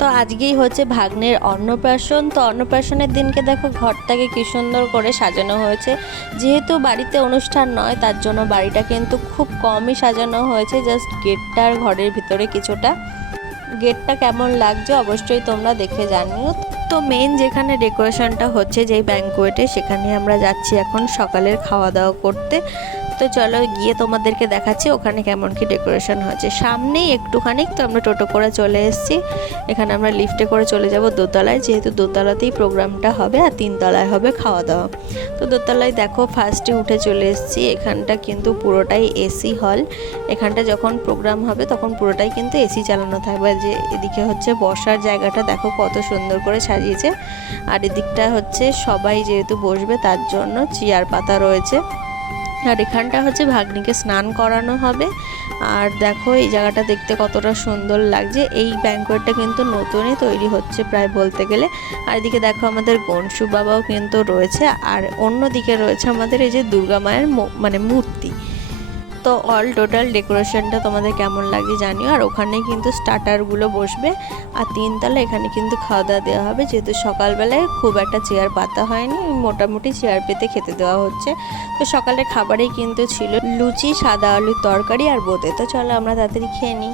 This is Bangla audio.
তো আজকেই হচ্ছে ভাগ্নের অন্নপ্রাশন। তো অন্নপ্রাশনের দিনকে দেখো ঘরটাকে কি সুন্দর করে সাজানো হয়েছে। যেহেতু বাড়িতে অনুষ্ঠান নয় তার জন্য বাড়িটা কিন্তু খুব কমই সাজানো হয়েছে, জাস্ট গেটটার ঘরের ভিতরে কিছুটা। গেটটা কেমন লাগছে অবশ্যই তোমরা দেখে জানিও। তো মেইন যেখানে ডেকোরেশনটা হচ্ছে যেই ব্যাঙ্কোয়েটে, সেখানে আমরা যাচ্ছি এখন সকালের খাওয়া দাওয়া করতে। তো চলো গিয়ে তোমাদেরকে দেখাচ্ছি ওখানে কেমন কি ডেকোরেশন হচ্ছে। সামনেই একটুখানি তো আমরা টোটো করে চলে এসেছি। এখানে আমরা লিফটে করে চলে যাব দোতলায়, যেহেতু দোতলাতেই প্রোগ্রামটা হবে আর তিনতলায় হবে খাওয়া দাওয়া। তো দোতলায় দেখো ফার্স্টে উঠে চলে এসেছি। এখানটা কিন্তু পুরোটাই এসি হল। এখানটা যখন প্রোগ্রাম হবে তখন পুরোটাই কিন্তু এসি চালানো থাকবে। যে এদিকে হচ্ছে বসার জায়গাটা দেখো কত সুন্দর করে সাজিয়েছে, আর এদিকটা হচ্ছে সবাই যেহেতু বসবে তার জন্য চেয়ার পাতা রয়েছে। আর এখানটা হচ্ছে ভাগ্নিকে স্নান করানো হবে। আর দেখো এই জায়গাটা দেখতে কতটা সুন্দর লাগছে। এই ব্যাঙ্কোয়েটটা কিন্তু নতুনই তৈরি হচ্ছে প্রায় বলতে গেলে। আর এদিকে দেখো আমাদের গনসু বাবাও কিন্তু রয়েছে, আর অন্যদিকে রয়েছে আমাদের এই যে দুর্গা মায়ের মানে মূর্তি। তো অল টোটাল ডেকোরেশনটা তোমাদের কেমন লাগছে জানিও। আর ওখানে কিন্তু স্টার্টারগুলো বসবে, আর তিনতলা এখানে কিন্তু খাওয়া দাওয়া দেওয়া হবে। যেহেতু সকালবেলায় খুব একটা চেয়ার পাতা হয়নি, মোটামুটি চেয়ার পেতে খেতে দেওয়া হচ্ছে। তো সকালের খাবারেই কিন্তু ছিল লুচি, সাদা আলুর তরকারি আর বোঁদে। তো চলো আমরা তাড়াতাড়ি খেয়ে নিই।